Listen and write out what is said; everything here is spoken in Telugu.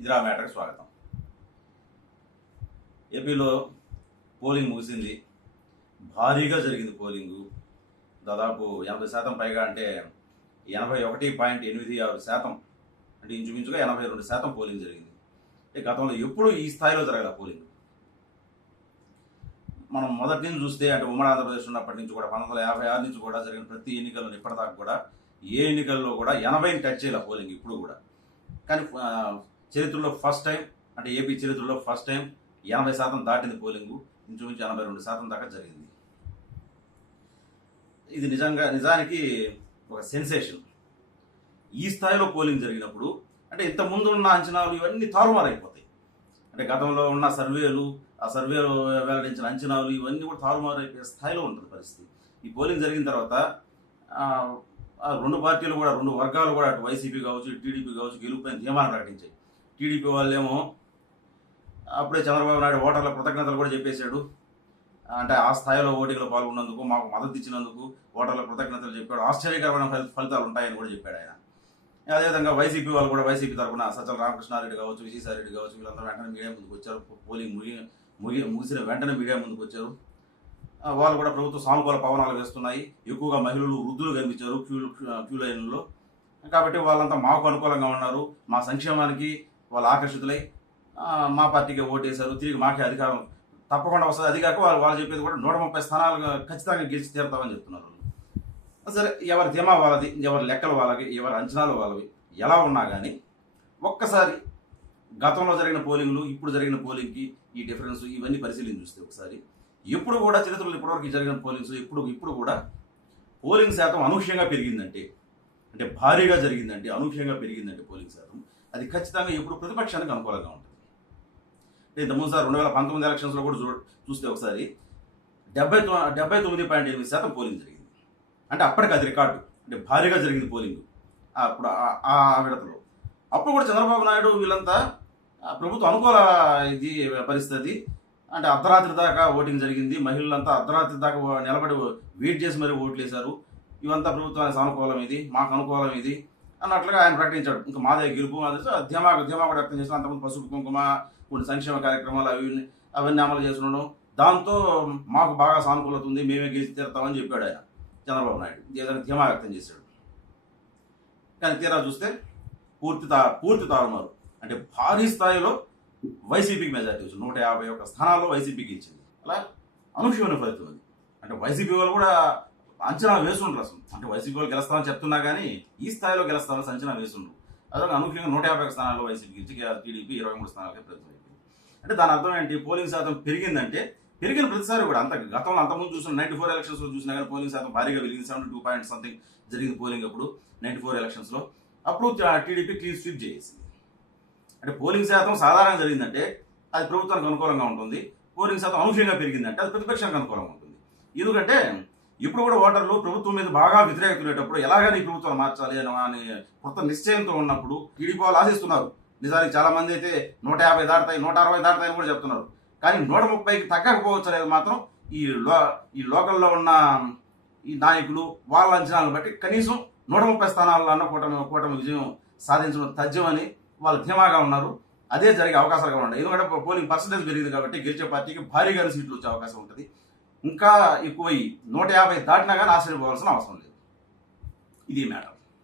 ఇదిరా మ్యాటర్కి స్వాగతం. ఏపీలో పోలింగ్ ముగిసింది. భారీగా జరిగింది పోలింగు. దాదాపు ఎనభై శాతం పైగా అంటే ఎనభై ఒకటి పాయింట్ ఎనిమిది ఆరు శాతం అంటే ఇంచుమించుగా ఎనభై రెండు శాతం పోలింగ్ జరిగింది. అంటే గతంలో ఎప్పుడూ ఈ స్థాయిలో జరగదు పోలింగ్. మనం మొదటి నుంచి చూస్తే అంటే ఉమ్మడి ఆంధ్రప్రదేశ్ ఉన్నప్పటి నుంచి కూడా పంతొమ్మిది వందల యాభై ఆరు నుంచి కూడా జరిగిన ప్రతి ఎన్నికల్లో ఇప్పటిదాకా కూడా ఏ ఎన్నికల్లో కూడా ఎనభైని టచ్ చేయాలి పోలింగ్ ఇప్పుడు కూడా. కానీ చరిత్రలో ఫస్ట్ టైం అంటే ఏపీ చరిత్రలో ఫస్ట్ టైం ఎనభై శాతం దాటింది పోలింగు ఇంచుమించు ఎనభై రెండు శాతం దాకా జరిగింది. ఇది నిజంగా నిజానికి ఒక సెన్సేషన్ ఈ స్థాయిలో పోలింగ్ జరిగినప్పుడు అంటే ఇంత ముందు ఉన్న అంచనాలు ఇవన్నీ తారుమారైపోతాయి. అంటే గతంలో ఉన్న సర్వేలు ఆ సర్వేలో వెల్లడించిన అంచనాలు ఇవన్నీ కూడా తారుమారైపోయే స్థాయిలో ఉంటుంది పరిస్థితి. ఈ పోలింగ్ జరిగిన తర్వాత రెండు పార్టీలు కూడా రెండు వర్గాలు కూడా అటు వైసీపీ కావచ్చు టీడీపీ కావచ్చు గెలుపుపైన ధీమాన్ని ప్రకటించాయి. టీడీపీ వాళ్ళేమో అప్పుడే చంద్రబాబు నాయుడు ఓటర్ల కృతజ్ఞతలు కూడా చెప్పేశాడు. అంటే ఆ స్థాయిలో ఓటింగ్లో పాల్గొన్నందుకు మాకు మద్దతు ఇచ్చినందుకు ఓటర్ల కృతజ్ఞతలు చెప్పాడు. ఆశ్చర్యకరమైన ఫలి- ఫలితాలు ఉంటాయని కూడా చెప్పాడు ఆయన. అదేవిధంగా వైసీపీ వాళ్ళు కూడా వైసీపీ తరఫున సజ్జల రామకృష్ణారెడ్డి కావచ్చు విజయసాయిరెడ్డి కావచ్చు వీళ్ళందరూ వెంటనే మీడియా ముందుకు వచ్చారు. పోలింగ్ ముగి ముగి ముగిసిన వెంటనే మీడియా ముందుకు వచ్చారు. వాళ్ళు కూడా ప్రభుత్వ సానుకూల పవనాలు వేస్తున్నాయి. ఎక్కువగా మహిళలు వృద్ధులు కనిపించారు క్యూ క్యూ లైన్లో. కాబట్టి వాళ్ళంతా మాకు అనుకూలంగా ఉన్నారు. మా సంక్షేమానికి వాళ్ళు ఆకర్షితులై మా పార్టీకి ఓటేశారు తిరిగి మాకే అధికారం తప్పకుండా వస్తుంది. అది కాక వాళ్ళు వాళ్ళు చెప్పేది కూడా నూట ముప్పై స్థానాలు ఖచ్చితంగా గెలిచి తీరుతామని చెప్తున్నారు సరే ఎవరి ధీమా వాళ్ళది ఎవరి లెక్కలు వాళ్ళకి ఎవరి అంచనాలు వాళ్ళవి ఎలా ఉన్నా కానీ ఒక్కసారి గతంలో జరిగిన పోలింగ్లు ఇప్పుడు జరిగిన పోలింగ్కి ఈ డిఫరెన్స్ ఇవన్నీ పరిశీలించి చూస్తే ఒకసారి ఎప్పుడు కూడా చరిత్రలో ఇప్పటివరకు జరిగిన పోలింగ్స్ ఇప్పుడు ఇప్పుడు కూడా పోలింగ్ శాతం అనూహ్యంగా పెరిగిందంటే అంటే భారీగా జరిగిందంటే అనూహ్యంగా పెరిగిందంటే పోలింగ్ శాతం అది ఖచ్చితంగా ఎప్పుడు ప్రతిపక్షానికి అనుకూలంగా ఉంటుంది. అంటే ఇంతకుముందు సార్ రెండు వేల పంతొమ్మిది ఎలక్షన్స్లో కూడా చూ చూస్తే ఒకసారి డెబ్బై డెబ్బై తొమ్మిది పాయింట్ ఎనిమిది శాతం పోలింగ్ జరిగింది. అంటే అప్పటికి అది రికార్డు. అంటే భారీగా జరిగింది పోలింగ్. అప్పుడు ఆ- విడతలో. అప్పుడు కూడా చంద్రబాబు నాయుడు వీళ్ళంతా ఆ, ప్రభుత్వం అనుకూల ఇది పరిస్థితి. అంటే అర్ధరాత్రి దాకా ఓటింగ్ జరిగింది. మహిళలంతా అర్ధరాత్రి దాకా నిలబడి వెయిట్ చేసి మరీ ఓట్లు వేశారు ఇవంతా ప్రభుత్వానికి సానుకూలం ఇది మాకు అనుకూలం ఇది. అన్నట్లుగా ఆయన ప్రకటించాడు. ఇంకా మాదే గెలుపు అది ధీమా ధీమా కూడా వ్యక్తం చేసిన అంతకుముందు పసుపు కుంకుమ కొన్ని సంక్షేమ కార్యక్రమాలు అవి అవన్నీ అమలు చేస్తున్నాడు. దాంతో మాకు బాగా సానుకూలత ఉంది మేమే గెలిచి తీరుతామని చెప్పాడు ఆయన చంద్రబాబు నాయుడు. ఏదైనా ధీమా వ్యక్తం చేశాడు. కానీ తీరా చూస్తే పూర్తి తా పూర్తి తారుమారు. అంటే భారీ స్థాయిలో వైసీపీకి మెజార్టీ వచ్చింది. నూట యాభై ఒక్క స్థానాల్లో వైసీపీకి ఇచ్చింది అలా అనుక్షమైన ఫలితం అది. అంటే వైసీపీ వాళ్ళు కూడా అంచనా వేసుండ్రు అసలు. అంటే వైసీపీ వాళ్ళు గెలుస్తామని చెప్తున్నా కానీ ఈ స్థాయిలో గెలుస్తామని అంచనా వేసుండ్రు అదొక అనూహ్యంగా నూట యాభై స్థానాల్లో వైసీపీ గెలిచి టీడీపీ ఇరవై మూడు స్థానాలకే ప్రతిపక్షం అంటే దాని అర్థం ఏంటి? పోలింగ్ శాతం పెరిగిందంటే పెరిగిన ప్రతిసారి కూడా అంత గతంలో అంతకుముందు చూసిన నైన్టీ ఫోర్ ఎలక్షన్స్లో చూసినా కానీ పోలింగ్ శాతం భారీగా పెరిగింది. సెవెంటీ టూ పాయింట్ సంథింగ్ జరిగింది పోలింగ్ అప్పుడు నైన్టీ ఫోర్ ఎలక్షన్స్లో అప్పుడు టీడీపీ క్లీన్ స్వీప్ చేసింది అంటే పోలింగ్ శాతం సాధారణంగా జరిగిందంటే అది ప్రభుత్వానికి అనుకూలంగా ఉంటుంది. పోలింగ్ శాతం అనూహ్యంగా పెరిగిందంటే అది ప్రతిపక్షానికి అనుకూలంగా ఉంటుంది. ఎందుకంటే ఇప్పుడు కూడా ఓటర్లు ప్రభుత్వం మీద బాగా వ్యతిరేకలేటప్పుడు ఎలాగైనా ఈ ప్రభుత్వాలు మార్చాలి అని అని కొత్త నిశ్చయంతో ఉన్నప్పుడు టీడీపీ వాళ్ళు ఆశిస్తున్నారు. నిజానికి చాలా మంది అయితే నూట యాభై దాటుతాయి నూట అరవై దాటుతాయని కూడా చెప్తున్నారు. కానీ నూట ముప్పైకి తగ్గకపోవచ్చు అనేది మాత్రం ఈ లో ఈ లోకల్లో ఉన్న ఈ నాయకులు వాళ్ళ అంచనాలను బట్టి కనీసం నూట ముప్పై స్థానాల్లో అన్న కూటమి కూటమి విజయం సాధించడం తథ్యమని వాళ్ళు ధీమాగా ఉన్నారు. అదే జరిగే అవకాశాలుగా ఉన్నాయి. ఎందుకంటే పోలింగ్ పర్సంటేజ్ పెరిగింది కాబట్టి గెలిచే పార్టీకి భారీగా సీట్లు వచ్చే అవకాశం ఉంటుంది. ఇంకా ఎక్కువ నూట యాభై దాటినా కానీ ఆశ్చర్యపోవాల్సిన అవసరం లేదు. ఇది మేడం